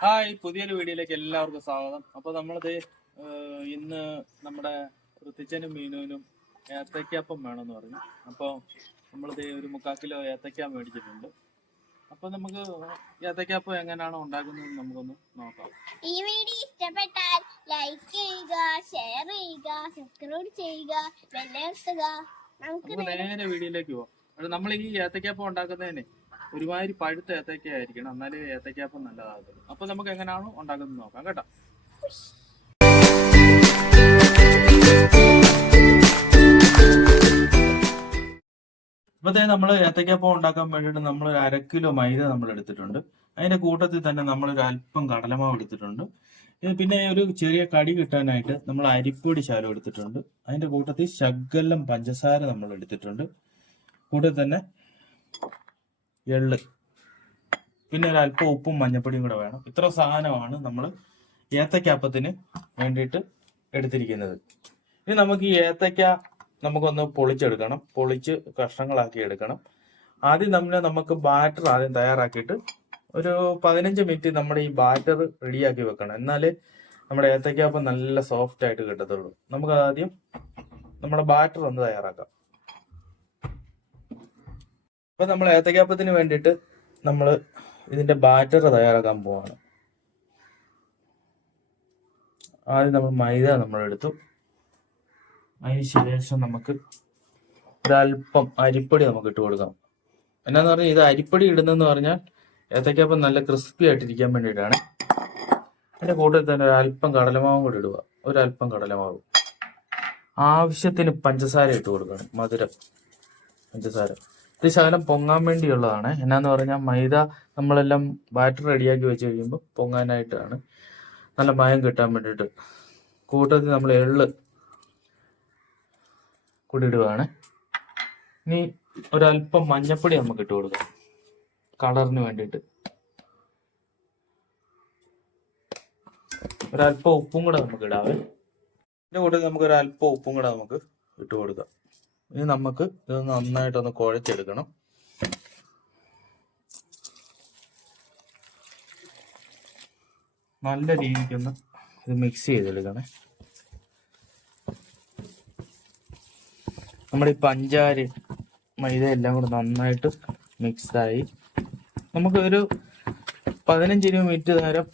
Hi പുതിയൊരു വീഡിയോയിലേക്ക് എല്ലാവർക്കും സ്വാഗതം. അപ്പോൾ നമ്മളത് ഇന്ന് നമ്മുടെ ഋത്തിച്ചനും മീനുവിനും ഏത്തയ്ക്കാപ്പം വേണമെന്ന് പറഞ്ഞു. അപ്പോൾ നമ്മളിത് ഒരു മുക്കാൽ കിലോ ഏത്തയ്ക്ക മേടിച്ചിട്ടുണ്ട്. അപ്പോൾ നമുക്ക് ഏത്തയ്ക്കാപ്പം എങ്ങനെയാണോ ഉണ്ടാക്കുന്നത് നമുക്കൊന്ന് നോക്കാം. ഈ വീഡിയോ ഇഷ്ടപ്പെട്ടാൽ ലൈക്ക് ചെയ്യുക ഷെയർ ചെയ്യുക സബ്സ്ക്രൈബ് ചെയ്യുക നമുക്ക് നേരെ വീഡിയോയിലേക്ക് പോവാം. നമ്മൾ ഈ ഏത്തയ്ക്കാപ്പം ഉണ്ടാക്കുന്നതിന് ഒരുമാതിരി പഴുത്ത ഏത്തയ്ക്ക ആയിരിക്കണം. എന്നാലേ ഏത്തയ്ക്കാപ്പം നല്ലതാകത്തുള്ളൂ. അപ്പൊ നമുക്ക് എങ്ങനെയാണോ ഉണ്ടാക്കുന്നത് നോക്കാം കേട്ടോ. ഇപ്പത്തെ നമ്മൾ ഏത്തയ്ക്കാപ്പം ഉണ്ടാക്കാൻ വേണ്ടിയിട്ട് നമ്മൾ ഒരു അര കിലോ മൈദ നമ്മൾ എടുത്തിട്ടുണ്ട്. അതിന്റെ കൂട്ടത്തിൽ തന്നെ നമ്മൾ ഒരു അല്പം കടലമാവ് എടുത്തിട്ടുണ്ട്. പിന്നെ ഒരു ചെറിയ കടി കിട്ടാനായിട്ട് നമ്മൾ അരിപ്പൊടി ശാലം എടുത്തിട്ടുണ്ട്. അതിന്റെ കൂട്ടത്തിൽ ശകലം പഞ്ചസാര നമ്മൾ എടുത്തിട്ടുണ്ട്. കൂടെ തന്നെ എള്ള്. പിന്നെ ഒരു അല്പം ഉപ്പും മഞ്ഞപ്പൊടിയും കൂടെ വേണം. ഇത്ര സാധനമാണ് നമ്മൾ ഏത്തക്കാപ്പത്തിന് വേണ്ടിയിട്ട് എടുത്തിരിക്കുന്നത്. ഇനി നമുക്ക് ഈ ഏത്തക്ക നമുക്കൊന്ന് പൊളിച്ചെടുക്കണം. പൊളിച്ച് കഷ്ണങ്ങളാക്കി എടുക്കണം. ആദ്യം നമ്മൾ നമുക്ക് ബാറ്റർ ആദ്യം തയ്യാറാക്കിയിട്ട് ഒരു പതിനഞ്ച് മിനിറ്റ് നമ്മുടെ ഈ ബാറ്റർ റെഡിയാക്കി വെക്കണം. എന്നാലേ നമ്മുടെ ഏത്തക്കാപ്പം നല്ല സോഫ്റ്റ് ആയിട്ട് കിട്ടത്തുള്ളൂ. നമുക്ക് ആദ്യം നമ്മുടെ ബാറ്റർ ഒന്ന് തയ്യാറാക്കാം. ഇപ്പൊ നമ്മൾ ഏത്തക്കാപ്പത്തിന് വേണ്ടിയിട്ട് നമ്മൾ ഇതിന്റെ ബാറ്റർ തയ്യാറാക്കാൻ പോവാണ്. ആദ്യം നമ്മൾ മൈദ നമ്മൾ എടുത്തു. അതിന് ശേഷം നമുക്ക് ഒരല്പം അരിപ്പൊടി നമുക്ക് ഇട്ട് കൊടുക്കാം. എന്നാന്ന് പറഞ്ഞാൽ ഇത് അരിപ്പൊടി ഇടുന്നെന്ന് പറഞ്ഞാൽ ഏത്തക്കാപ്പം നല്ല ക്രിസ്പി ആയിട്ടിരിക്കാൻ വേണ്ടിയിട്ടാണ്. അതിന്റെ കൂട്ടത്തിൽ തന്നെ ഒരല്പം കടലമാവും കൂടി ഇടുക. ഒരല്പം കടലമാവ്. ആവശ്യത്തിന് പഞ്ചസാര ഇട്ട് കൊടുക്കണം. മധുരം. പഞ്ചസാര. ഇത് ശകലം പൊങ്ങാൻ വേണ്ടിയുള്ളതാണ്. എന്നാന്ന് പറഞ്ഞാൽ മൈദ നമ്മളെല്ലാം ബാറ്റർ റെഡിയാക്കി വെച്ച് കഴിയുമ്പോൾ പൊങ്ങാനായിട്ടാണ് നല്ല മയം കിട്ടാൻ വേണ്ടിയിട്ട്. കൂട്ടത്തിൽ നമ്മൾ എള്ള് കൂടി ഇടുകയാണ്. ഇനി ഒരല്പം മഞ്ഞപ്പൊടി നമുക്ക് ഇട്ട് കൊടുക്കാം. കളറിന് വേണ്ടിയിട്ട്. ഒരല്പം ഉപ്പും കൂടെ നമുക്ക് ഇടാവേ. ഇതിന്റെ കൂട്ടത്തിൽ നമുക്ക് ഒരല്പം ഉപ്പും കൂടെ നമുക്ക് ഇട്ട് കൊടുക്കാം. ഇനി നമുക്ക് ഇത് നന്നായിട്ടൊന്ന് കുഴച്ചെടുക്കണം. നല്ല രീതിക്കൊന്ന് ഇത് മിക്സ് ചെയ്തെടുക്കണേ. നമ്മുടെ ഈ പഞ്ചാരി മൈദ എല്ലാം കൂടെ നന്നായിട്ട് മിക്സായി നമുക്ക് ഒരു പതിനഞ്ച് ഇരുപത് മിനിറ്റ് നേരം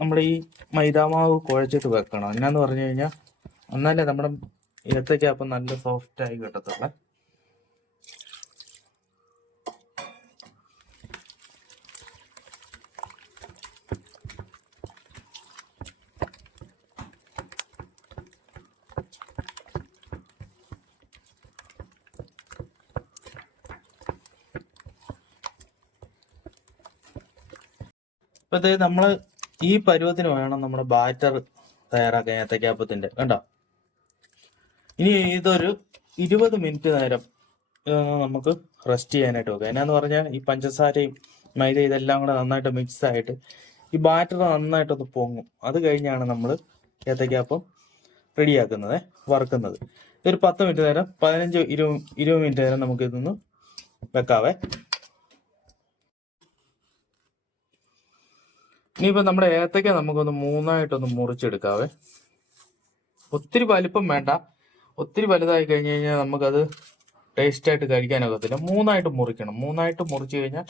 നമ്മുടെ ഈ മൈദാമാവ് കുഴച്ചിട്ട് വെക്കണം. എന്നാന്ന് പറഞ്ഞു കഴിഞ്ഞാൽ എന്നാലേ നമ്മുടെ ഏത്തയ്ക്കാപ്പം നല്ല സോഫ്റ്റ് ആയി കിട്ടത്തുള്ള. ഇപ്പൊ നമ്മൾ ഈ പരുവത്തിന് വേണം നമ്മുടെ ബാറ്റർ തയ്യാറാക്കാൻ ഏത്തക്കാപ്പത്തിന്റെ കണ്ടോ? ഇനി ഇതൊരു ഇരുപത് മിനിറ്റ് നേരം നമുക്ക് റെസ്റ്റ് ചെയ്യാനായിട്ട് വെക്കാം. എന്നാന്ന് പറഞ്ഞാൽ ഈ പഞ്ചസാരയും മൈദ ഇതെല്ലാം കൂടെ നന്നായിട്ട് മിക്സ് ആയിട്ട് ഈ ബാറ്റർ നന്നായിട്ടൊന്ന് പൊങ്ങും. അത് കഴിഞ്ഞാണ് നമ്മൾ ഏത്തയ്ക്കാപ്പം റെഡിയാക്കുന്നത് വറുക്കുന്നത്. ഇതൊരു പത്ത് മിനിറ്റ് നേരം പതിനഞ്ച് ഇരുപത് ഇരുപത് മിനിറ്റ് നേരം നമുക്ക് ഇതൊന്ന് വെക്കാവേ. ഇനിയിപ്പോ നമ്മുടെ ഏത്തയ്ക്ക നമുക്കൊന്ന് മൂന്നായിട്ടൊന്ന് മുറിച്ചെടുക്കാവേ. ഒത്തിരി വലിപ്പം വേണ്ട. ഒത്തിരി വലുതായി കഴിഞ്ഞ് കഴിഞ്ഞാൽ നമുക്കത് ടേസ്റ്റ് ആയിട്ട് കഴിക്കാനൊക്കത്തില്ല. മൂന്നായിട്ട് മുറിക്കണം. മൂന്നായിട്ട് മുറിച്ച് കഴിഞ്ഞാൽ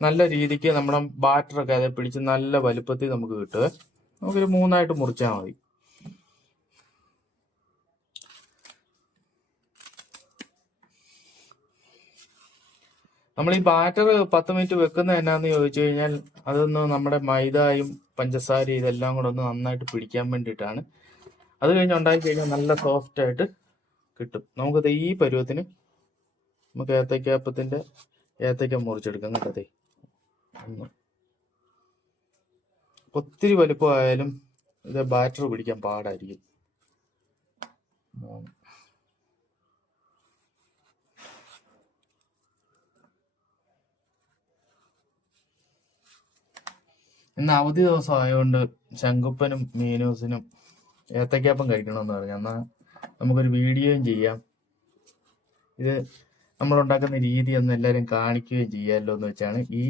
നല്ല രീതിക്ക് നമ്മുടെ ബാറ്ററൊക്കെ അതെ പിടിച്ച് നല്ല വലുപ്പത്തിൽ നമുക്ക് കിട്ടുക നമുക്കൊരു മൂന്നായിട്ട് മുറിച്ചാൽ മതി. നമ്മൾ ഈ ബാറ്റർ പത്ത് മിനിറ്റ് വെക്കുന്നത് എന്നാന്ന് ചോദിച്ചു കഴിഞ്ഞാൽ അതൊന്ന് നമ്മുടെ മൈദയും പഞ്ചസാരയും ഇതെല്ലാം കൂടെ ഒന്ന് നന്നായിട്ട് പിടിക്കാൻ വേണ്ടിയിട്ടാണ്. അത് കഴിഞ്ഞ് ഉണ്ടാക്കി കഴിഞ്ഞാൽ നല്ല സോഫ്റ്റ് ആയിട്ട് കിട്ടും. നമുക്കത് ഈ പരുവത്തിന് നമുക്ക് ഏത്തയ്ക്കാപ്പത്തിന്റെ ഏത്തയ്ക്ക മുറിച്ചെടുക്കാം കേട്ടതേ ഒത്തിരി വലുപ്പമായാലും ഇത് ബാറ്റർ പിടിക്കാൻ പാടായിരിക്കും. ഇന്ന് അവധി ദിവസം ആയതുകൊണ്ട് ശങ്കുപ്പനും മീനൂസിനും ഏത്തയ്ക്കാപ്പം കഴിക്കണമെന്ന് പറഞ്ഞു. എന്നാൽ നമുക്കൊരു വീഡിയോയും ചെയ്യാം. ഇത് നമ്മൾ ഉണ്ടാക്കുന്ന രീതി ഒന്ന് എല്ലാവരും കാണിക്കുകയും ചെയ്യാമല്ലോ എന്ന് വെച്ചാണ് ഈ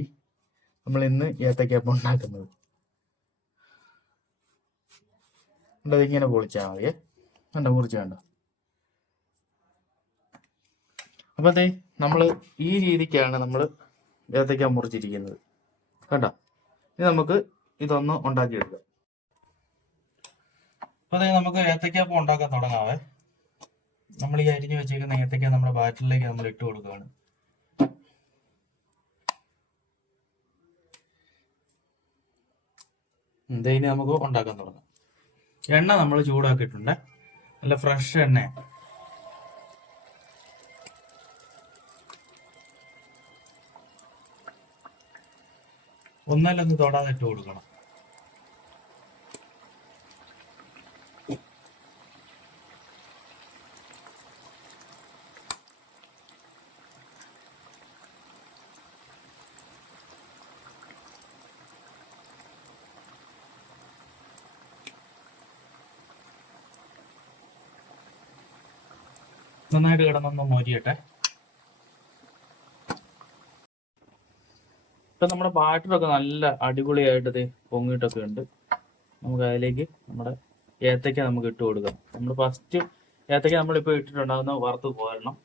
നമ്മൾ ഇന്ന് ഏത്തക്കാപ്പം ഉണ്ടാക്കുന്നത്. കണ്ടോ ഇങ്ങനെ പൊളിച്ചാൽ മതി. കണ്ടോ മുറിച്ച് കണ്ടോ? അപ്പോൾ അതെ നമ്മൾ ഈ രീതിക്കാണ് നമ്മൾ ഏത്തയ്ക്ക മുറിച്ചിരിക്കുന്നത്. കണ്ടോ? ഇനി നമുക്ക് ഇതൊന്ന് ഉണ്ടാക്കിയെടുക്കാം. അപ്പോൾ അതായത് നമുക്ക് അപ്പം ഉണ്ടാക്കാൻ തുടങ്ങാവേ. നമ്മൾ ഈ അരിഞ്ഞു വെച്ചേക്കുന്ന ഏത്തക്ക നമ്മുടെ ബാറ്റിലേക്ക് നമ്മൾ ഇട്ട് കൊടുക്കുകയാണ്. ഇനി നമുക്ക് ഉണ്ടാക്കാൻ തുടങ്ങാം. എണ്ണ നമ്മൾ ചൂടാക്കിയിട്ടുണ്ട്. നല്ല ഫ്രഷ് എണ്ണ. ഒന്നല്ലൊന്ന് തൊടാതെ ഇട്ട് കൊടുക്കണം. നന്നായിട്ട് കിടന്നൊന്ന് മോചിയട്ടെ ഇപ്പൊ നമ്മുടെ ബാറ്ററൊക്കെ നല്ല അടിപൊളിയായിട്ട് പൊങ്ങിയിട്ടൊക്കെ ഉണ്ട്. നമുക്ക് അതിലേക്ക് നമ്മുടെ ഏത്തയ്ക്ക നമുക്ക് ഇട്ട് കൊടുക്കാം. നമ്മൾ ഫസ്റ്റ് ഏത്തയ്ക്ക നമ്മളിപ്പോൾ ഇട്ടിട്ടുണ്ടാകുന്ന വറുത്ത് പോരണം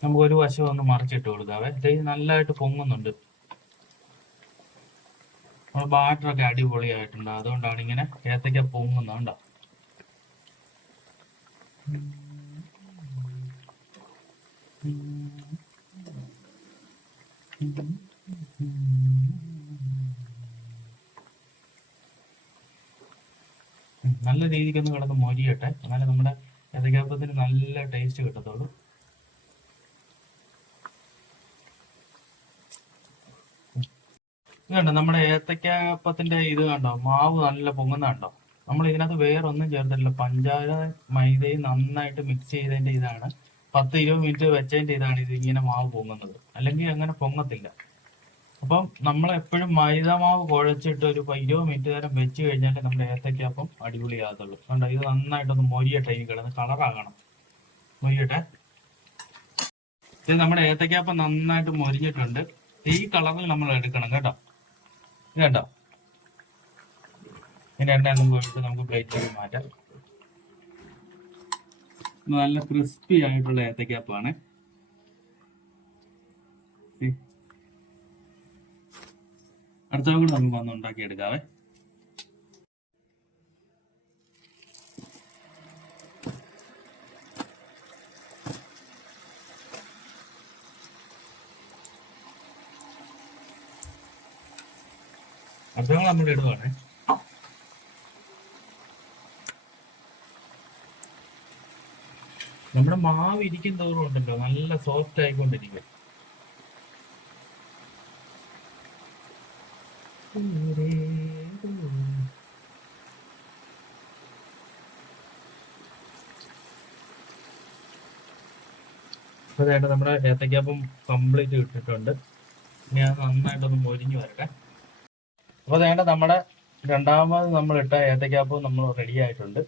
നമുക്ക് ഒരു വശം ഒന്ന് മറിച്ചിട്ട് കൊടുക്കാവേ. ഇത് നല്ലതായിട്ട് പൊങ്ങുന്നുണ്ട്. നമ്മുടെ ബാറ്ററൊക്കെ അടിപൊളിയായിട്ടുണ്ട്. അതുകൊണ്ടാണ് ഇങ്ങനെ ഏത്തയ്ക്ക ഉം, നല്ല രീതിക്ക് ഒന്ന് കിടന്ന് മൊരിയട്ടെ. എന്നാലേ നമ്മുടെ ഏത്തക്കാപ്പത്തിന് നല്ല ടേസ്റ്റ് കിട്ടത്തുള്ളൂ. കണ്ടോ നമ്മുടെ ഏത്തക്കാപ്പത്തിന്റെ ഇത് കണ്ടോ? മാവ് നല്ല പൊങ്ങുന്ന കണ്ടോ? നമ്മൾ ഇതിനകത്ത് വേറെ ഒന്നും ചേർത്തിട്ടില്ല പഞ്ചാര മൈദയും നന്നായിട്ട് മിക്സ് ചെയ്തതിന്റെ ഇതാണ്. പത്ത് ഇരുപത് മിനിറ്റ് വെച്ചതിന്റെ ഇതാണ് ഇത് ഇങ്ങനെ മാവ് പൊങ്ങുന്നത്. അല്ലെങ്കിൽ അങ്ങനെ പൊങ്ങത്തില്ല. അപ്പം നമ്മൾ എപ്പോഴും മൈദ മാവ് കുഴച്ചിട്ട് ഒരു ഇരുപത് മിനിറ്റ് നേരം വെച്ച് കഴിഞ്ഞാൽ നമ്മുടെ ഏത്തയ്ക്കപ്പം അടിപൊളിയാകത്തുള്ളൂ. കണ്ടോ ഇത് നന്നായിട്ടൊന്ന് മൊരിയട്ടെ ഈ കിടന്ന്. കളറാകണം മൊരിയട്ടെ. ഇത് നമ്മുടെ ഏത്തയ്ക്കപ്പം നന്നായിട്ട് മൊരിഞ്ഞിട്ടുണ്ട്. ഈ കളറിൽ നമ്മൾ എടുക്കണം കേട്ടോ. കേട്ടോ ഒന്നും പോയിട്ട് നമുക്ക് പ്ലേറ്റിലേക്ക് മാറ്റാം. നല്ല ക്രിസ്പി ആയിട്ടുള്ള ഏത്തക്കാപ്പാണ് അടുത്തവ കൂടെ നമുക്ക് വന്ന് ഉണ്ടാക്കി എടുക്കാവേ അടുത്തവ നമ്മൾ ഇടുവാണേ നമ്മുടെ മാവ് ഇരിക്കും തോറും ഉണ്ടല്ലോ. നല്ല സോഫ്റ്റ് ആയിക്കൊണ്ടിരിക്കും. അതായത് നമ്മുടെ ഏത്തക്കാപ്പം കംപ്ലീറ്റ് ഇട്ടിട്ടുണ്ട്. ഞാൻ നന്നായിട്ടൊന്ന് മൊരിഞ്ഞു വരട്ടെ. അപ്പോൾ വേണ്ട നമ്മുടെ രണ്ടാമത് നമ്മൾ ഇട്ട ഏത്തക്കാപ്പം നമ്മൾ റെഡി ആയിട്ടുണ്ട്.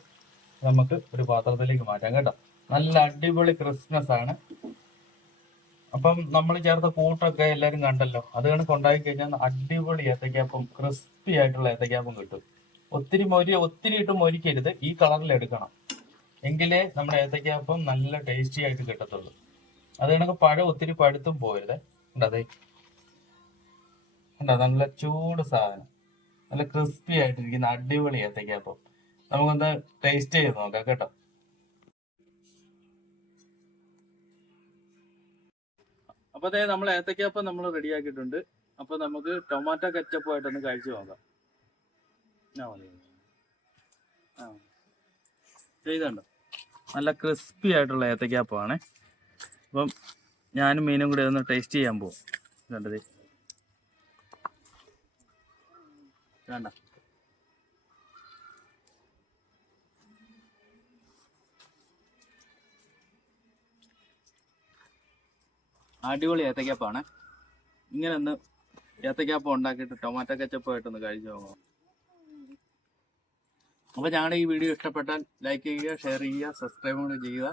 നമുക്ക് ഒരു പാത്രത്തിലേക്ക് മാറ്റാം കേട്ടോ. നല്ല അടിപൊളി ക്രിസ്മസ് ആണ്. അപ്പം നമ്മൾ ചേർത്ത കൂട്ടൊക്കെ എല്ലാരും കണ്ടല്ലോ. അത് കണക്ക് ഉണ്ടാക്കി കഴിഞ്ഞാൽ അടിപൊളി ഏത്തക്കാപ്പം ക്രിസ്പി ആയിട്ടുള്ള ഏത്തക്കാപ്പം കിട്ടും. ഒത്തിരി മൊരി ഒത്തിരി ഇട്ട് മൊരിക്കരുത്. ഈ കളറിൽ എടുക്കണം. എങ്കിലേ നമ്മുടെ ഏത്തക്കാപ്പം നല്ല ടേസ്റ്റി ആയിട്ട് കിട്ടത്തുള്ളൂ. അത് കണക്ക് പഴം ഒത്തിരി പഴുത്തും പോയത് ഉണ്ടതേ ഉണ്ടോ നല്ല ചൂട് സാധനം. നല്ല ക്രിസ്പി ആയിട്ടിരിക്കുന്ന അടിപൊളി ഏത്തക്കാപ്പം നമുക്കൊന്ന് ടേസ്റ്റ് ചെയ്ത് നോക്കാം കേട്ടോ. അപ്പൊ അതെ നമ്മൾ ഏത്തക്കപ്പം നമ്മൾ റെഡിയാക്കിയിട്ടുണ്ട് അപ്പൊ നമുക്ക് ടൊമാറ്റോ കെച്ചപ്പുമായിട്ടൊന്ന് കഴിച്ചു നോക്കാം. ആ മതി. ആ. നല്ല ക്രിസ്പി ആയിട്ടുള്ള ഏത്തക്കാപ്പമാണ് അപ്പം ഞാനും മീനും കൂടി ഒന്ന് ടേസ്റ്റ് ചെയ്യാൻ പോകും കണ്ടത് വേണ്ട അടിപൊളി ഏത്തക്കാപ്പാണ് ഇങ്ങനെ ഒന്ന് ഏത്തക്കാപ്പം ഉണ്ടാക്കിയിട്ട് ടൊമാറ്റോ കെച്ചപ്പുമായിട്ടൊന്ന് കഴിച്ചു നോക്കാം. അപ്പോൾ ഞങ്ങളുടെ ഈ വീഡിയോ ഇഷ്ടപ്പെട്ടാൽ ലൈക്ക് ചെയ്യുക ഷെയർ ചെയ്യുക സബ്സ്ക്രൈബ് കൂടി ചെയ്യുക.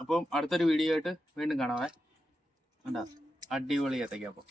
അപ്പം അടുത്തൊരു വീഡിയോ ആയിട്ട് വീണ്ടും കാണാവേ. കണ്ടോ? അടിപൊളി ഏത്തക്കാപ്പം